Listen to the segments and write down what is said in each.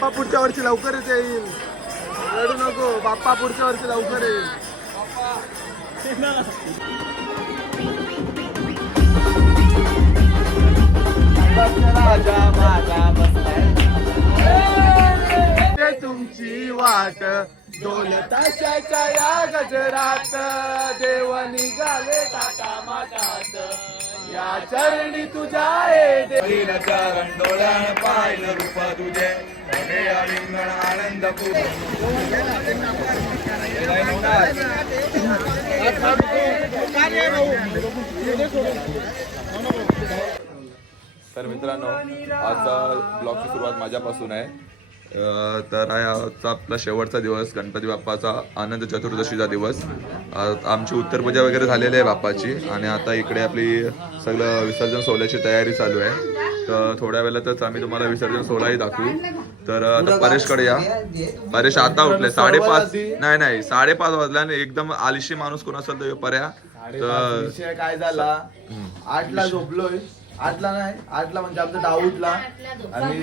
बाप्पा पुढच्या वर्षी लवकरच येईल. रडू नको बाप्पा पुढच्या वर्षी लवकर येईल. ते तुमची वाट ढोल या गजरात. देव निघाले टाटा माटात. या चरणी तुझ्या आहे देव चरण डोळ्यान पाहिलं रूप तुझे. हे अलिंगण आनंद तर मित्रांनो आजचा ब्लॉगची सुरुवात माझ्यापासून आहे. तर आजचा आपला शेवटचा दिवस गणपती बाप्पाचा आनंद चतुर्दशीचा दिवस. आमची उत्तर पूजा वगैरे झालेली आहे बाप्पाची आणि आता इकडे आपली सगळं विसर्जन सोहळ्याची तयारी चालू आहे. तर थोड्या वेळातच आम्ही तुम्हाला विसर्जन सोहळाही दाखवू. तर आता परेशकडे या. परेश आता उठले. साडेपाच नाही नाही. साडेपाच वाजला आणि एकदम आलिशी माणूस कोण असेल तर पर्या. तर विषय काय झाला? आठला झोपलोय. आठला नाही आठला म्हणजे आमचा डाऊटला आणि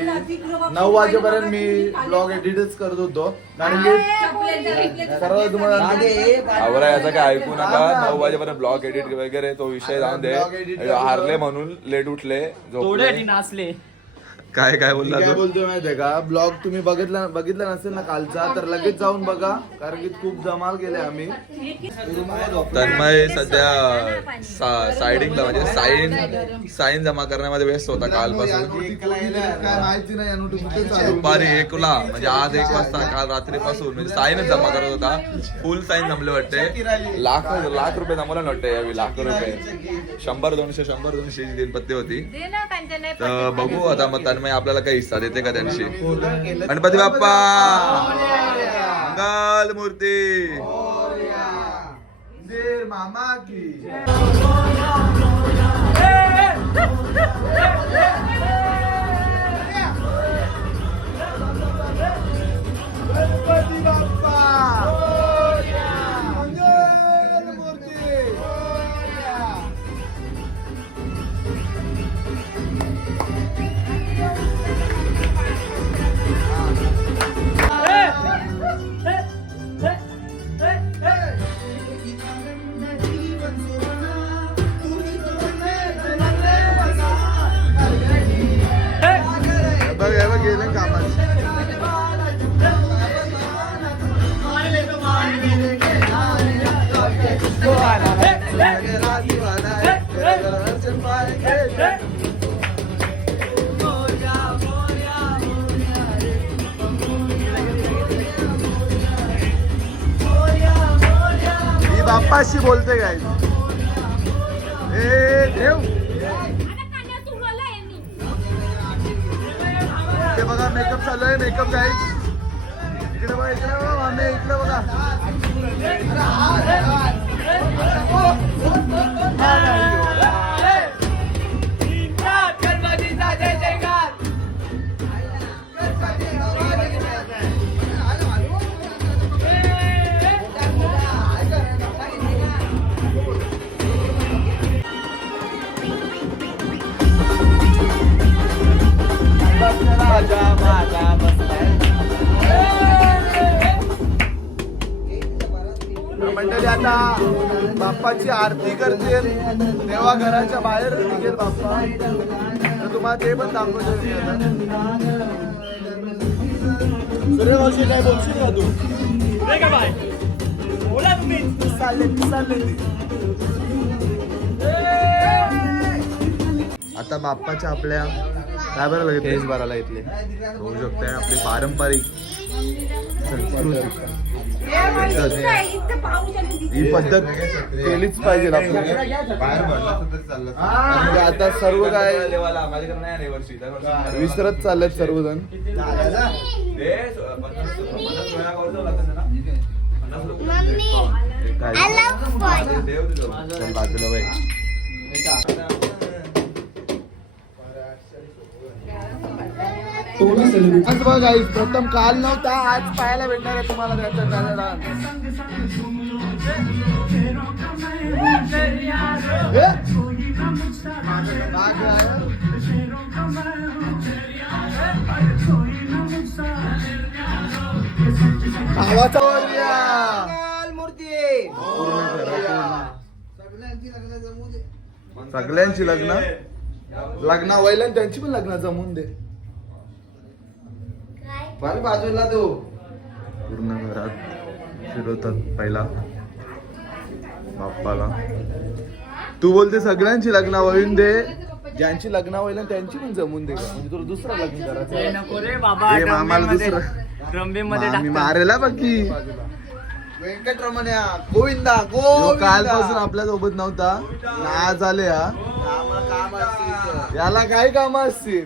नऊ वाजेपर्यंत मी ब्लॉग एडिटच करत होतो. कारण की सर्व तुम्हाला आवरा याचा काय ऐकू नका. नऊ वाजेपर्यंत ब्लॉग एडिट वगैरे तो विषय जाऊन दे. हारले म्हणून लेट उठले झोपले. नाचले. काय काय बोलला काय तू बोलतोय माहितीये का? ब्लॉग तुम्ही बघितला बघितला नसेल ना कालचा तर लगेच जाऊन बघा. कारण की खूप जमाल केले आम्ही. तन्मय सध्या सा- सायडिंगला म्हणजे साईन साईन जमा करण्यामध्ये व्यस्त होता कालपासून. काय माहिती नाही चालू दुपारी एकला म्हणजे आज एक वाजता काल रात्रीपासून. म्हणजे साईनच जमा करत होता. फुल साईन जमले वाटते. लाख लाख रुपये जमवले ना वाटते यावेळी लाख रुपये. शंभर दोनशे शंभर दोनशे ची दिनपत्ती होती. तर बघू आता मग तन्मय आपल्याला काही हिस्सा देते का त्यांची? गणपती बाप्पा! मंगल मूर्ती! मामा की। बाप्पाची आरती करते. तेव्हा घराच्या बाहेर निघेल बाप्पा. तर तुम्हाला ते पण दाखवतो मी आता. सूर्यवंशी काय बोलशील का तू? नाही का बाय बोला तुम्ही. चालले चालले. आता बाप्पाच्या आपल्या काय बरं लगेच? भरायला इथले. होऊ शकते आपली पारंपरिक. ही पद्धत केलीच पाहिजे म्हणजे आता सर्व काय विसरत चाललेत सर्वजण दे, पन्नास- पन्नास वेळा करतो लागतं ना? पन्नास रुपये. काय देव तुझं. बाजूला बाई आज बघा guys, प्रथम काल नव्हता आज पाहायला भेटणार आहे तुम्हाला त्याचा हे? सगळ्यांची लग्न लग्न? व्हायला त्यांची पण लग्न जमून दे. बघ बाजूला तू. पूर्ण घरात फिरवतात पहिला. बाप्पाला. तू बोलते सगळ्यांची लग्न होईन दे. ज्यांची लग्न होईल त्यांची पण जमून दे. का? म्हणजे तुला दुसरं लग्न करायचं नको रे बाबा ए, मामाला दुसरं मी. मारेला बाकी. व्यंकटरमण्या गोविंदा कालपासून आपल्यासोबत नव्हता. आज आले हा. याला काय काम असतील.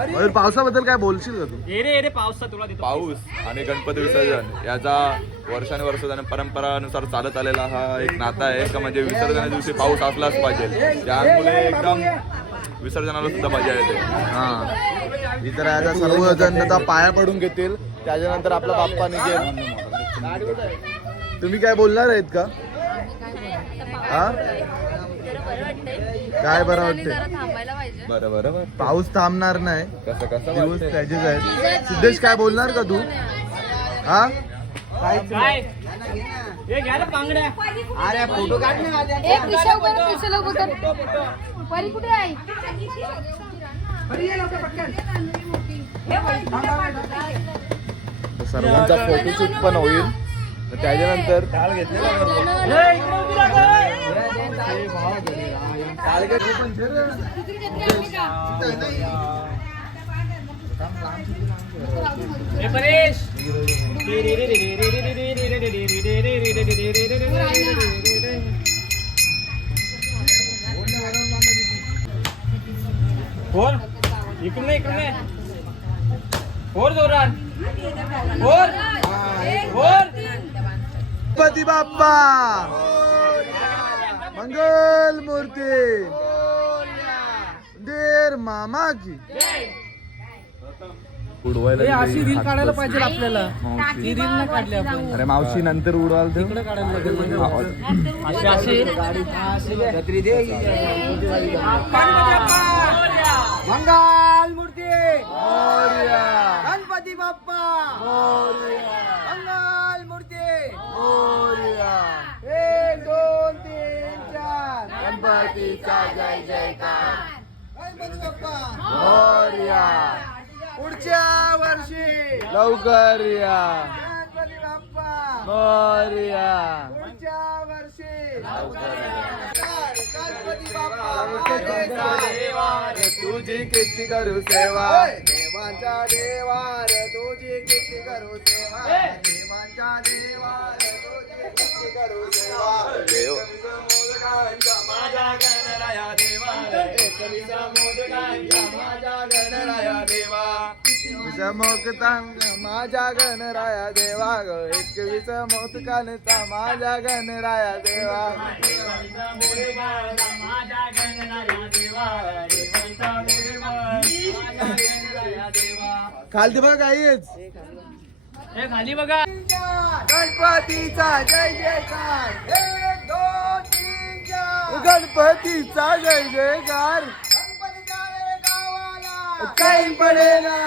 मयूर पावसाबद्दल काय बोलशील का तू? ये रे ये रे पावसा तुला देतो पाऊस आणि गणपती विसर्जन याचा वर्षानुवर्ष जाणं परंपरानुसार चालत आलेला हा एक नाता आहे. का म्हणजे विसर्जनाच्या दिवशी पाऊस असलाच पाहिजे. त्यामुळे एकदम विसर्जनाला सुद्धा मजा येते. हा. इतर आता सर्वजण आता पाया पडून घेतील. त्याच्यानंतर आपला बाप्पा निघेल. तुम्ही काय बोलणार आहेत का? हा? काय बरं वाटतंय पाहिजे. बरं बरं बरं. पाऊस थांबणार नाही. कसं कसं दिवस? त्याचेच आहेत. सिद्धेश काय बोलणार का तू? हा काय हे? घ्या रे बांगड्या. एक विषय उभं कर, विषय लवकर कर. परी कुठे आहे तर सर्वांचा फोटोशूट पण होईल. तर त्याच्यानंतर हे इकडे उभी राहा हे परेश फोर इकडून। नाही, इकडून नाही. फोर जोरात फोर फोर गणपती बाप्पा मंगल मूर्ती। देर मामा की। उडवायला अशी रील काढायला पाहिजे आपल्याला. ती रील काढली आपण. अरे मावशी नंतर उडवाल ते अशी अशी. मंगल मूर्ती। गणपती बाप्पा मंगल मूर्ती एक दोन तीन चार गणपतीचा जय जयकार. मोरया. पुढच्या वर्षी. लवकर या. गणपती बाप्पा मोरया. पुढच्या वर्षी. तुझी किती करू सेवा. देवांच्या देवार तुझी किती करू सेवा. देवांच्या देवार तुझी किती करू सेवा. देव. माझ्या गणराया देवा. मोदकांच्या माझ्या गणराया देवा. एकवीस मोदकांचा माझ्या गणराया देवा. ग एकवीस मोदकांचा माझ्या गणराया देवा. खालती बघ काहीच हे खाली बघा. गणपतीचा जय जयकार. एक दोन तीन चार. गणपतीचा जय जयकार. काही पडे ना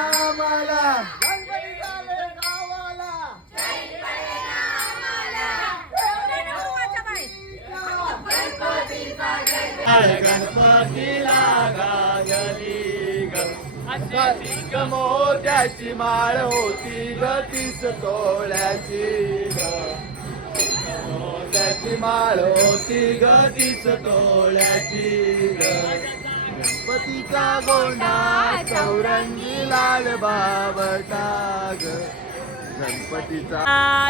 मोत्याची माळ होती ग तीस तोळ्याची मोत्याची माळ होती ग तीस तोळ्याची गणपतीचा गोंडा चौरंगी लाल बाबटा गणपतीचा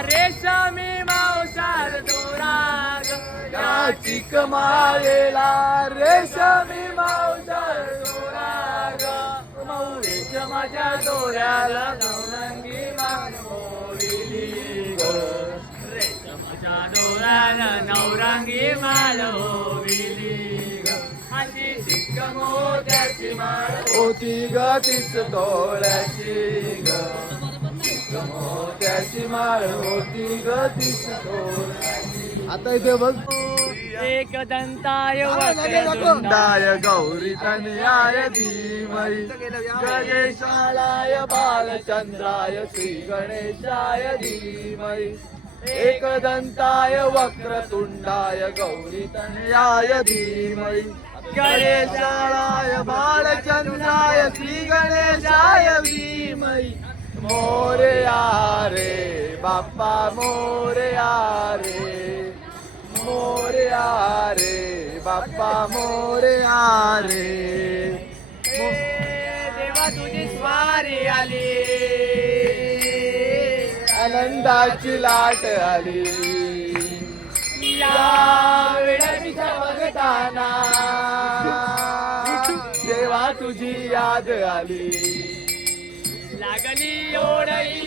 रेशमी मावसार दोराग याची कमायेला रेशमी मावसार दोराग मौरेच्या माझ्या डोळ्याला चौरंगी मानवली ग रेशमाच्या दोरानं नवरंगी माल अशी चिक्क मोत्याची माळ होती ग तीच तोळ्याची ग मोत्याची माळ होती ग तीच तोळ्याची आता इथे बघ. एकदंताय गौरी तनयाय धीमहि। गणेशालाय बालचंद्राय श्री गणेशाय धीमहि। एकदंताय वक्रतुंडाय गौरी तनयाय धीमहि। गणेशालाय बालचंद्राय श्री गणेशाय धीमहि। मोरे रे बाप्पा मोरे रे मोरया रे बाप्पा मोरया रे देवा तुझी स्वारी आली. आनंदाची लाट आली. या वेळेच्या बघताना. देवा तुझी याद आली. लागली ओढई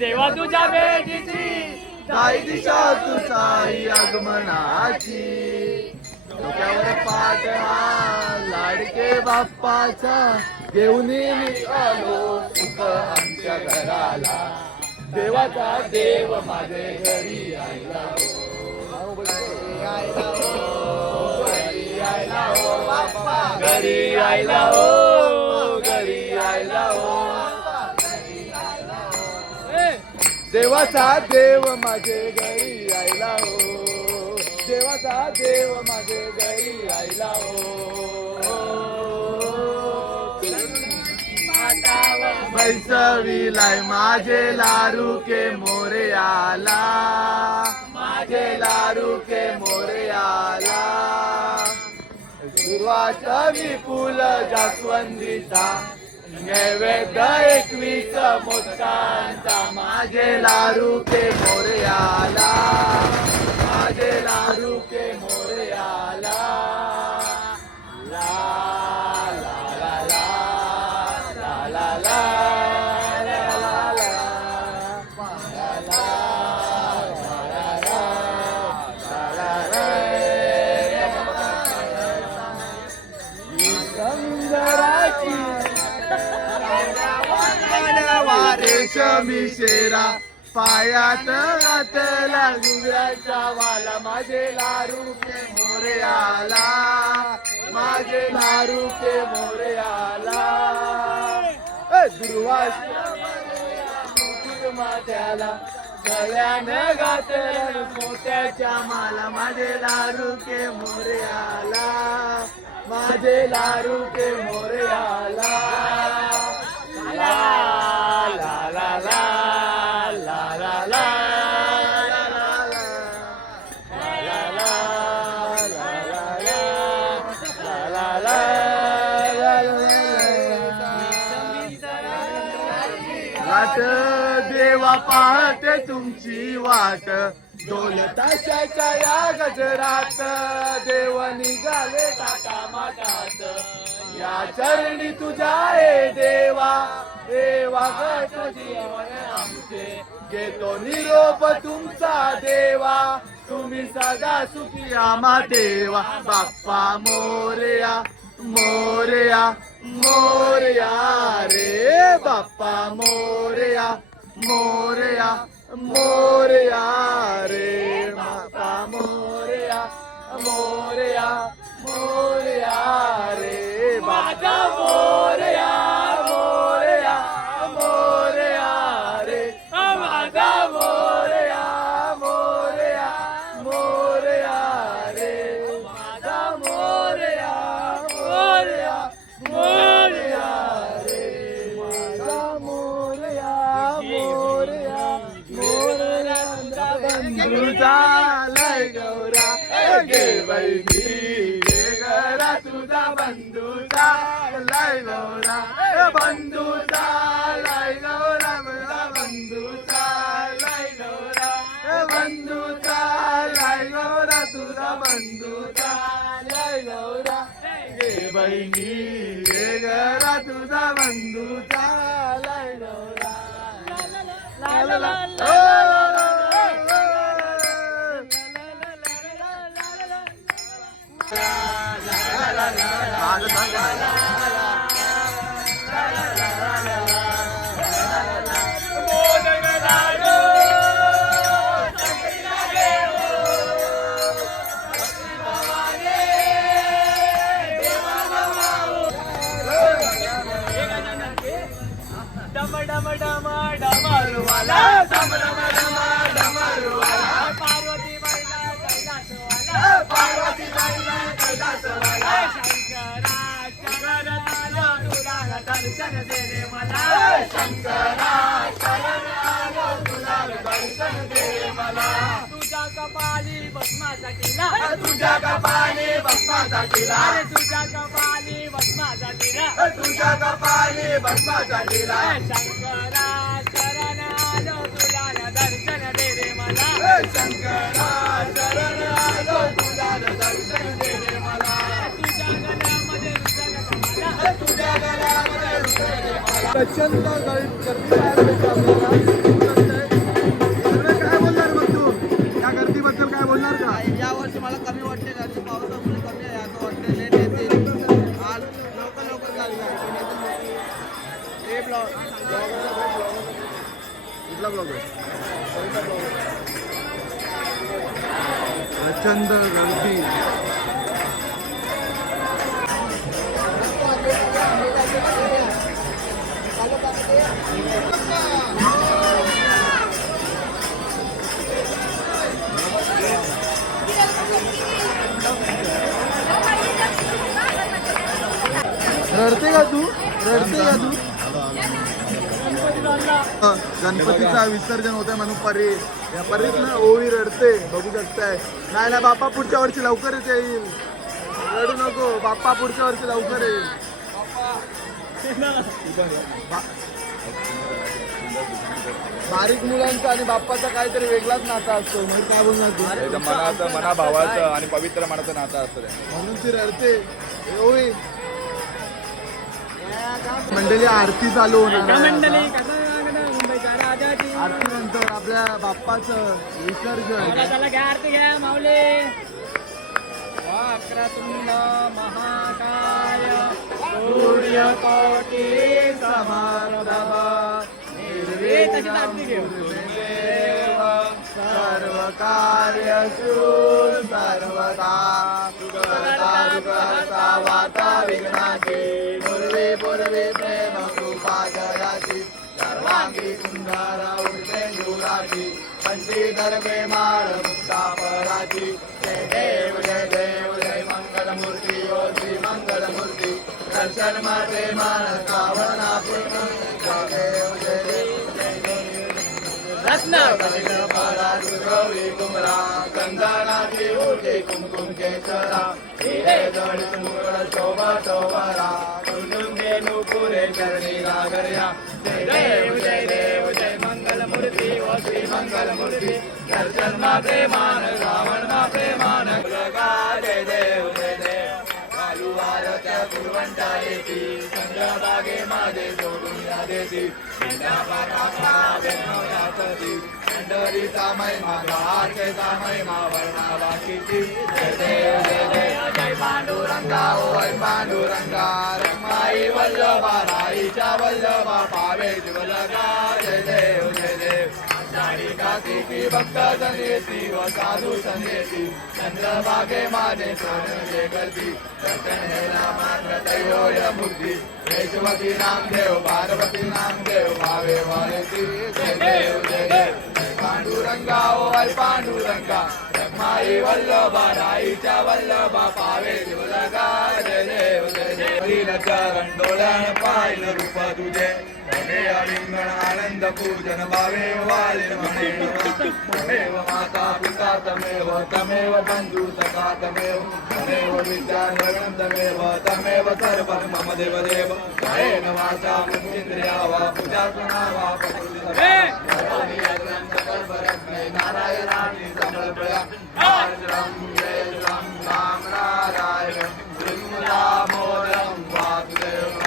देवा तुझ्या भेटीची काही दिशा तुझाई आगमनाची. डोक्यावर पाठ हा लाडके बाप्पाचा घेऊन मी आलो सुख आमच्या घराला. देवाचा देव माझे घरी आयला घरी आयला हो. घरी आयला हो बाप्पा. घरी आयला हो. देवाचा देव माझे घरी आईला हो. देवाचा देव माझे घरी आईला हो. बैसविलाय माझे लारू के मोरे आला. माझे लारू के मोरे आला. सुरुवात विपुल जास्वंदीचा. नैवेद्य एकवीस मोदकांचा माझे लारू के मोरे आला माझे लारू के मोरे रेशमी शेरा पायात घातला घुगराच्या वाला. माझे लारू के मोरे आला. माझे लारू के मोरे आला. दुर्वास. माझ्याला माथ्याला गळ्यानं मोत्याच्या माला. माझे लारू के मोरे आला. माझे लारू के मोरे आला. देवा पाहत तुमची वाट. ढोल ताशाच्या या गजरात देव निघाले टाटा माटात. या चरणी तुझ्या ए देवा. देवा ग जीवन आमचे. घेतो निरोप तुमचा देवा. तुम्ही सदा सुखी आमा देवा. बाप्पा मोरया मोरया मोरया रे. बाप्पा मोरया मोरया मोरया रे. बाप्पा मोरया मोरया मोरया रे. बाप्पा मोरया. ए बंधू चालाय गौरा गौरा बंधू चालाय गौरा ए बंधू चालाय गौरा तुझा बंधू चालाय गौरा गे बहिणी गे गरा तुझा बंधू चालाय गौरा ला ला la la la la तुझ्या कपाली भस्माचा किला. तुझ्या कपाली भस्माचा किला. तुझ्या कपाली भस्माचा टिला शंकरा शरण आलो तुला दर्शन दे रे मला. शंकरा शरण आलो तुला दर्शन दे प्रचंड गर्दी आपल्याला. काय बोलणार मग तू या गर्दीबद्दल काय बोलणार का या वर्षी मला कमी वाटते गर्दी पावसामुळे कमी आहे असं वाटतं लेट येते आज लवकर लवकर झाली आहे हे ब्लॉग कुठला ब्लॉग आहे प्रचंड गर्दी रडते का तू? रडते का तू? गणपतीचा विसर्जन होतंय म्हणून परी या परीत ना ओळी रडते बघू शकताय. नाही ना बाप्पा पुढच्या वर्षी लवकरच येईल. रडू नको बाप्पा पुढच्या वर्षी लवकर येईल. बारीक मुलांचा आणि बाप्पाचा काहीतरी वेगळाच नाता असतो म्हणजे काय बोलणार तू? मनाचं मना भावाचं आणि पवित्र मनाचं नातं असतं. म्हणून ती रडते. ओवी मंडळी आरती चालू होणार. आरती नंतर आपल्या बाप्पाचं विसर्जन. घ्या आरती घ्या माऊली. वक्रतुंड महाकाय. सूर्यकोटी समारभा आरती घेऊ. सर्व कार्यसु सर्वदा सुगता सुगता वाता विघ्नाची पूर्वे पूर्वे प्रेम कृपा जयाची सर्वांगी सुंदर उठे जुराची पंचीधर माळ मुक्ता पराची जय देव जय देव जय मंगलमूर्ती ओ श्री मंगलमूर्ती। दर्शन माझे मान कावना पूर्ण। जय देव जय देव। मान रावण माते प्रेमान लगा जय देव जय देव वारत्या कुरवंटा संध्या बागे माझे सोडून या देती पंढरीचा महिमा गाचेचा महिमा वर्णावा किती जय देव जय देव जय पांडुरंगा ओय पांडुरंगा। रमाई वल्लभा राईच्या वल्लभा पावे जिवलगा जय देव आषाढी कार्तिकी भक्त सनेती व साधू सनेती चंद्रभागे माझे सोने गती दर्शन हेला मात्र तयोय मुक्ती यशवती नामदेव पार्वती नामदेव भावे वारती जय देव जय देव. जय पांडुरंगा ओ हय पांडुरंगा. माई वल्लभा राईच्या वल्लभा पावे देवलगा जय देव जय देव. चरण डोळ्यान पाहिलं रूप तुझे. आनंद पूजन भावे वाले तमेव माता पिता तमेव तमेव सखा तमेव। तमेव तमेव तमेव सर्वं मम देव देव कायेन वाचा मुञ्चेन्द्रिया वा पूजासना वा नारायणानि समर्पया। जय राम राम नारायण। श्रीरामोदरं वासुदेवं।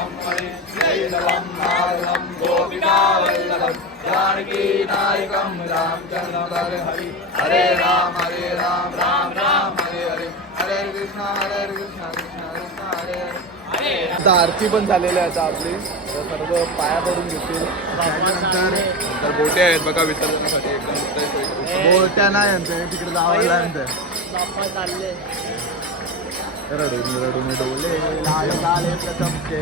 नारदं गोपिकावल्लभं जानकी नायकं रामचन्द्र हरि हरे राम हरे राम राम राम हरे हरे। हरे कृष्ण हरे कृष्ण कृष्ण कृष्ण हरे हरे। आता आरती पण झालेली आहे आता आपली. तर सर्व पाया पडून घेतील त्यानंतर तर बोटे आहेत बघा विसर्जनासाठी एकदम. बोट्या नाही आणते तिकडे जावायला आणते रडून रडून डोले लाल लाले प्रथमचे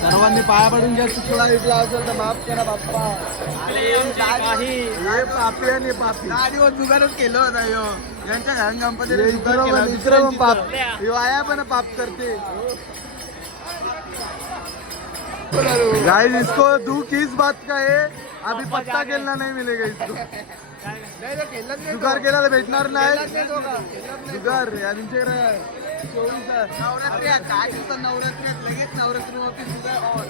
सर्वांनी पाया पडून घ्या चुकला विकला असेल तर माफ़ करा बाप्पा. हे पापी आणि पापी. गाडीवर जुगारच केलं होतं यो. यांच्या घरात गणपती ये इकडं पण- पाप यो आया पण पाप करते. गाइस इसको दुख इस बात का है। अभी पत्ता खेलना नहीं मिलेगा इसको। जुगार केल्याला भेटणार नाही। जुगार यांच्याकडे. नवरात्री काय दिवसात नवरात्री लगेच नवरात्रीवरती सुद्धा on.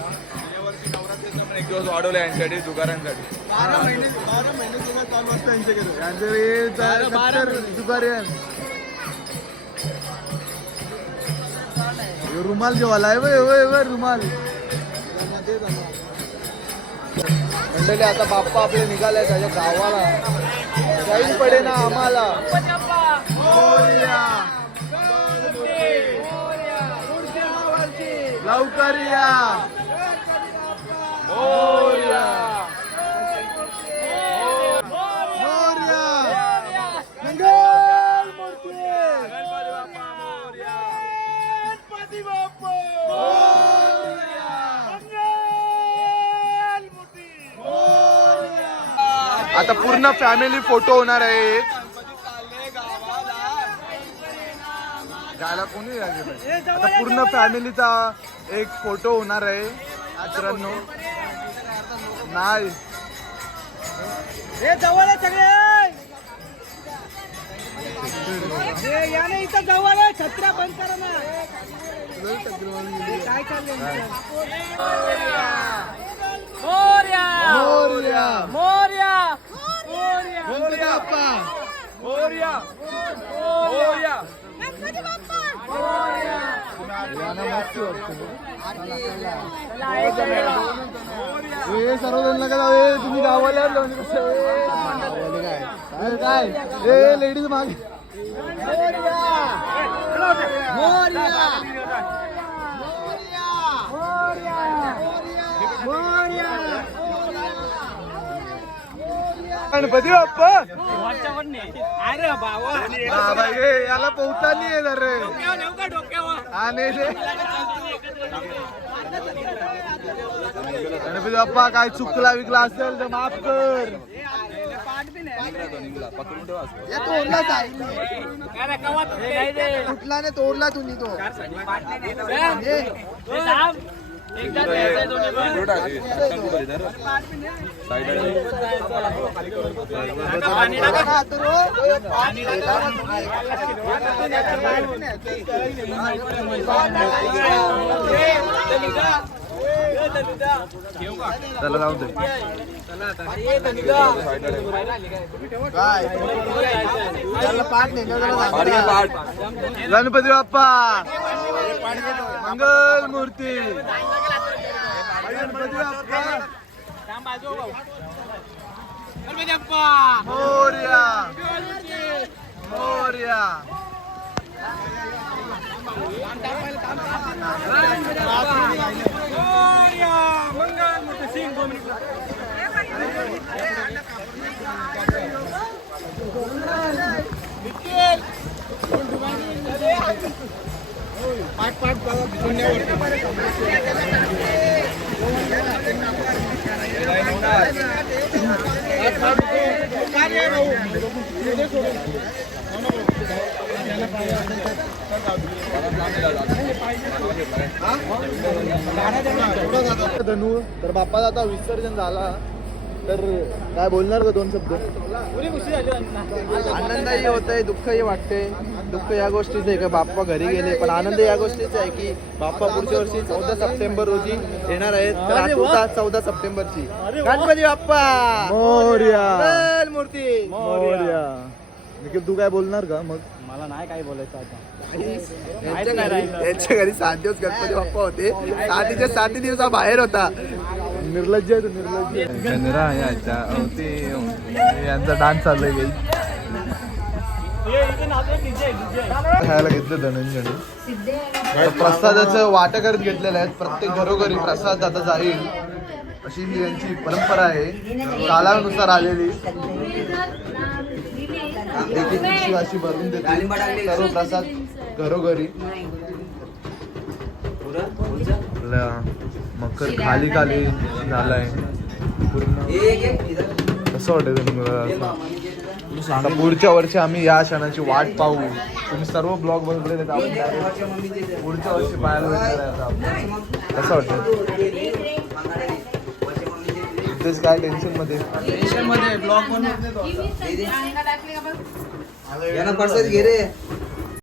एक दिवस वाढवले यांच्यासाठी जुगारांसाठी बारा महिने बारा महिने सुद्धा चालू असतं यांच्याकडे यांच्याकडे रुमाल जेवायला आहे वय वय वय रुमाल मंडळी आता बाप्पा आपले निघाले त्याच्या गावाला काही पडे ना आम्हाला लवकर या मोर्या। आता पूर्ण फॅमिली फोटो होणार आहे. जायला कोणी आता पूर्ण फॅमिलीचा एक फोटो होणार आहे. मित्रांनो. नाही. हे जवळ आहे सगळे. हे या ना इथं जवळ आहे. छत्र्या बंद करा ना. काय चाललंय? सर्वजण नका जाऊ तुम्ही गावाला काय ए लेडीज मागे गणपती बाप्पा. अरे बाबा याला पोहता नाही रे. का डोक्यावर? आणि गणपती बाप्पा काय चुकला विकला असेल तर माफ कर. हे तोडला तुम्ही तो. चला जाऊ दे. गणपती बाप्पा मंगल मूर्ती गणपती बाप्पा थांब बाजू भाऊ. गणपती बाप्पा. मोर्या मोर्या धनु तर बाप्पाचा आता विसर्जन झाला तर काय बोलणार का दोन शब्द. आनंदही होत आहे दुःखही वाटते दुःख या गोष्टीचं आहे का बाप्पा घरी गेले पण आनंद या गोष्टीचा आहे की बाप्पा पुढच्या वर्षी चौदा सप्टेंबर रोजी येणार आहेत. तर आठवता चौदा सप्टेंबरची. गणपती बाप्पा! मोर्या. मूर्ती! मोर्या. निखिल तू काय बोलणार का मग? मला नाही काय बोलायचं आता. यांच्या घरी यांच्या घरी सात दिवस गणपती बाप्पा होते. सातीच्या साती दिवसा बाहेर होता. निर्लज्ज आहे तो, निर्लज्ज यांचा डान्स चाललाय काही. खायला घेतलं धनंजय प्रसादाचं वाटा करत घेतलेलं आहे. प्रत्येक घरोघरी प्रसाद आता जाईल. अशी ही यांची परंपरा आहे. कालानुसार आलेली. एक एक पिशवी अशी भरून देते. सर्व प्रसाद घरोघरी. मकर खाली खाली झालाय. पूर्ण कसं वाटतं तुम्हाला आता पुढच्या वर्षी आम्ही या क्षणाची वाट पाहू. तुम्ही सर्व ब्लॉग बघितले पुढच्या वर्षी पाहायला भेटणार आपण. कसं वाटतं तेच काय टेन्शनमध्ये? टेन्शनमध्ये ब्लॉग